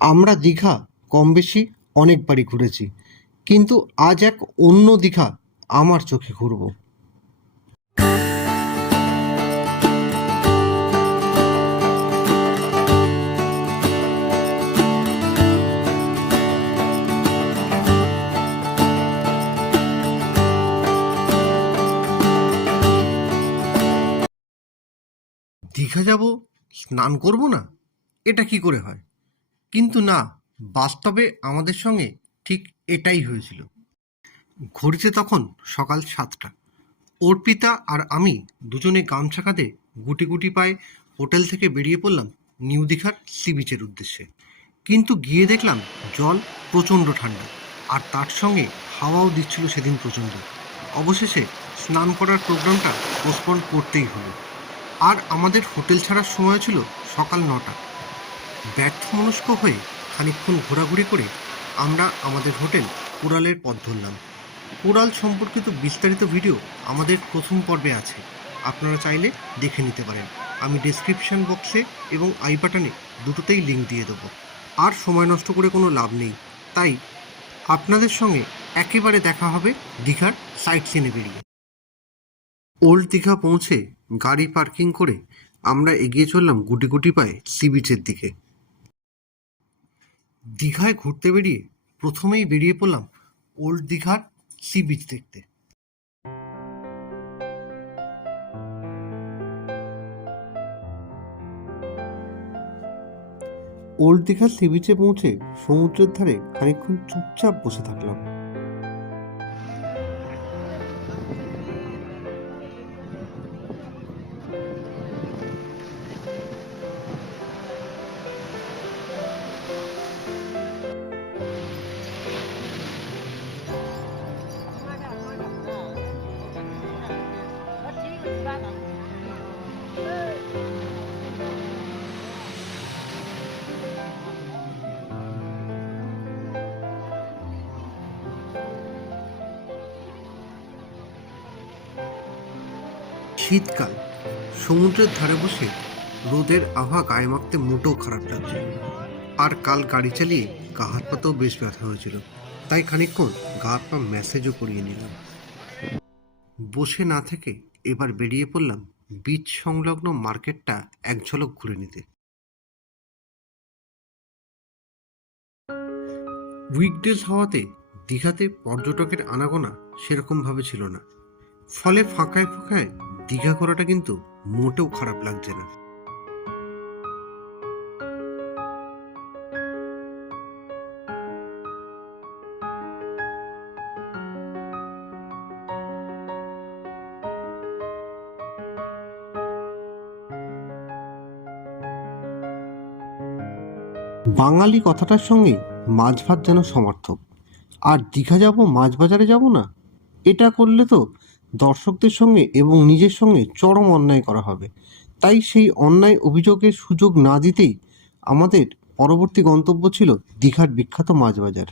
আমরা দীঘা কম বেশি অনেকবারই ঘুরেছি, কিন্তু আজ এক অন্য দীঘা আমার চোখে ঘুরব। দীঘা যাব, স্নান করব না, এটা কি করে হয়? কিন্তু না, বাস্তবে আমাদের সঙ্গে ঠিক এটাই হয়েছিল। ঘড়িতে তখন সকাল 7টা। অর্পিতা আর আমি দুজনে গামছা কাঁধে গুটি গুটি পায়ে হোটেল থেকে বেরিয়ে পড়লাম নিউ দীঘার সি বিচের উদ্দেশ্যে। কিন্তু গিয়ে দেখলাম জল প্রচণ্ড ঠান্ডা, আর তার সঙ্গে হাওয়াও দিচ্ছিল সেদিন প্রচণ্ড। অবশেষে স্নান করার প্রোগ্রামটা পোস্টপন করতেই হলো। আর আমাদের হোটেল ছাড়ার সময় ছিল সকাল 9টা। ব্যর্থমনস্ক হয়ে খানিকক্ষণ ঘোরাঘুরি করে আমরা আমাদের হোটেল কোরালের পথ ধরলাম। কোরাল সম্পর্কিত বিস্তারিত ভিডিও আমাদের প্রথম পর্বে আছে, আপনারা চাইলে দেখে নিতে পারেন। আমি ডেসক্রিপশন বক্সে এবং আই বাটনে দুটোতেই লিঙ্ক দিয়ে দেবো। আর সময় নষ্ট করে কোনো লাভ নেই, তাই আপনাদের সঙ্গে একেবারে দেখা হবে দীঘার সাইট সিনে বেরিয়ে। ওল্ড দীঘা পৌঁছে গাড়ি পার্কিং করে আমরা এগিয়ে চললাম গুটি গুটি পায়ে সি বিচের দিকে। দীঘায় ঘুরতে বেরিয়ে প্রথমেই বেরিয়ে পড়লাম ওল্ড দীঘার সি বিচ দেখতে। ওল্ড দীঘার সি বিচে পৌঁছে সমুদ্রের ধারে খানিকক্ষণ চুপচাপ বসে থাকলাম। শীতকাল, সমুদ্রের ধারে বসে রোদের আভা গায়ে মাখতে মোটেও খারাপ লাগছে। আর কাল গাড়ি চালিয়ে গা হাত পাতেও বেশ ব্যথা হয়েছিল, তাই খানিকক্ষণ গা হাত পা ম্যাসেজও করিয়ে নিলাম। বসে না থেকে এবার বেরিয়ে পড়লাম বিচ সংলগ্ন মার্কেটটা এক ঝলক ঘুরে নিতে। উইকডেজ হওয়াতে দীঘাতে পর্যটকের আনাগোনা সেরকমভাবে ছিল না, ফলে ফাঁকায় ফাঁকায় দীঘা ঘোরাটা কিন্তু মোটেও খারাপ লাগছে না। বাঙালি কথাটার সঙ্গে মাছ ভাত যেন সমার্থক। আর দীঘা যাব, মাছ বাজারে যাব না, এটা করলে তো দর্শকদের সঙ্গে এবং নিজের সঙ্গে চরম অন্যায় করা হবে। তাই সেই অন্যায় অভিযোগের সুযোগ না দিতেই আমাদের পরবর্তী গন্তব্য ছিল দীঘার বিখ্যাত মাছ বাজার।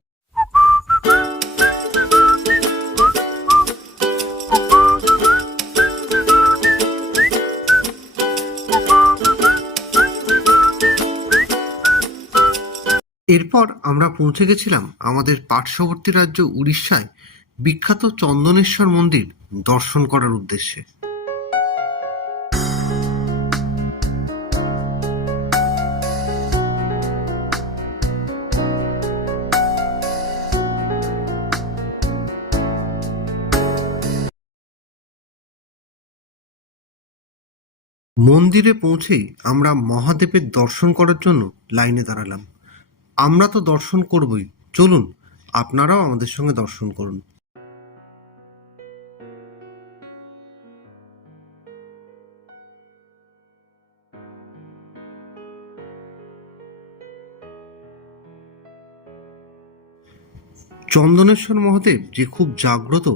এরপর আমরা পৌঁছে গেছিলাম আমাদের পার্শ্ববর্তী রাজ্য উড়িষ্যায় বিখ্যাত চন্দনেশ্বর মন্দির দর্শন করার উদ্দেশ্যে। মন্দিরে পৌঁছেই আমরা মহাদেবের দর্শন করার জন্য লাইনে দাঁড়ালাম। আমরা তো দর্শন করবই, চলুন আপনারাও আমাদের সঙ্গে দর্শন করুন। চন্দনেশ্বর মহাদেব যে খুব জাগ্রত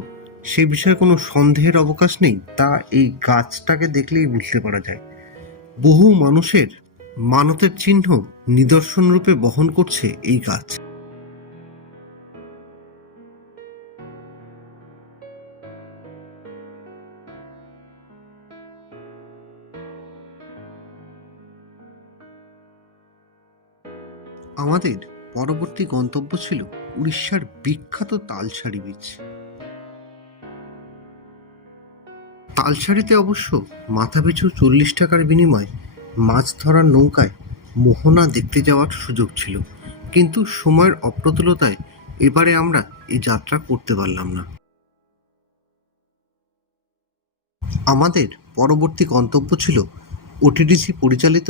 সে বিষয়ে কোনো সন্দেহের অবকাশ নেই, তা এই গাছটাকে দেখলেই বুঝতে পারা যায়। বহু মানুষের মানতের চিহ্ন নিদর্শন রূপে বহন করছে এই গাছ। আমাদের পরবর্তী গন্তব্য ছিল উড়িষ্যার বিখ্যাত তালসারি বীচ। তালসারিতে অবশ্য মাথাপিছু 40 টাকার বিনিময়ে মাছ ধরার নৌকায় মোহনা দেখতে যাওয়ার সুযোগ ছিল, কিন্তু সময়ের অপ্রতুলতায় এবারে আমরা এই যাত্রা করতে পারলাম না। আমাদের পরবর্তী গন্তব্য ছিল ওটিডিসি পরিচালিত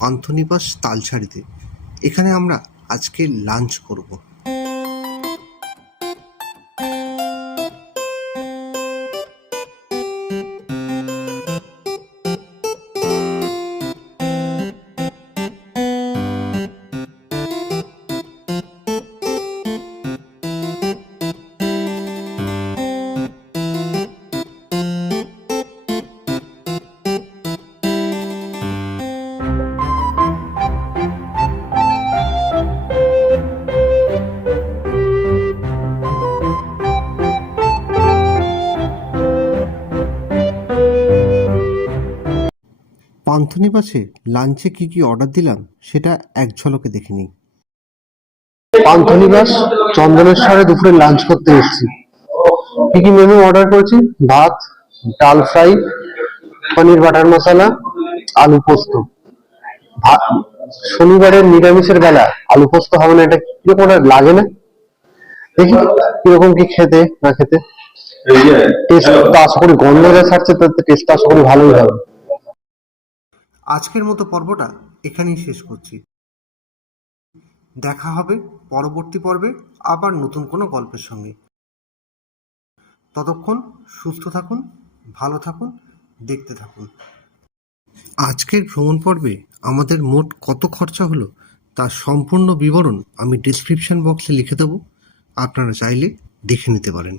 পান্থনিবাস তালসারিতে। এখানে আমরা আজকে লাঞ্চ করব। পান্থনিবাসে লাঞ্চে কি কি অর্ডার দিলাম সেটা এক ঝলকে দেখে নিই। পান্থনিবাস চন্দনেশ্বরে দুপুরে লাঞ্চ করতে এসেছি। কি কি মেনু অর্ডার করেছি? ভাত, ডাল ফ্রাই, পনির বাটার মশলা, আলু পোস্ত। শনিবারের নিরামিষের বেলা আলু পোস্ত হবে না, এটা কিরকম লাগে না? দেখি কিরকম কি খেতে না খেতে। টেস্ট তো আশা করি, গন্ধ যা ছাড়ছে তাতে টেস্ট আশা করি ভালোই হবে। আজকের মতো পর্বটা এখানেই শেষ করছি। দেখা হবে পরবর্তী পর্বে আবার নতুন কোনো গল্পের সঙ্গে। ততক্ষণ সুস্থ থাকুন, ভালো থাকুন, দেখতে থাকুন। আজকের ভ্রমণ পর্বে আমাদের মোট কত খরচা হলো তার সম্পূর্ণ বিবরণ আমি ডেসক্রিপশন বক্সে লিখে দেবো, আপনারা চাইলে দেখে নিতে পারেন।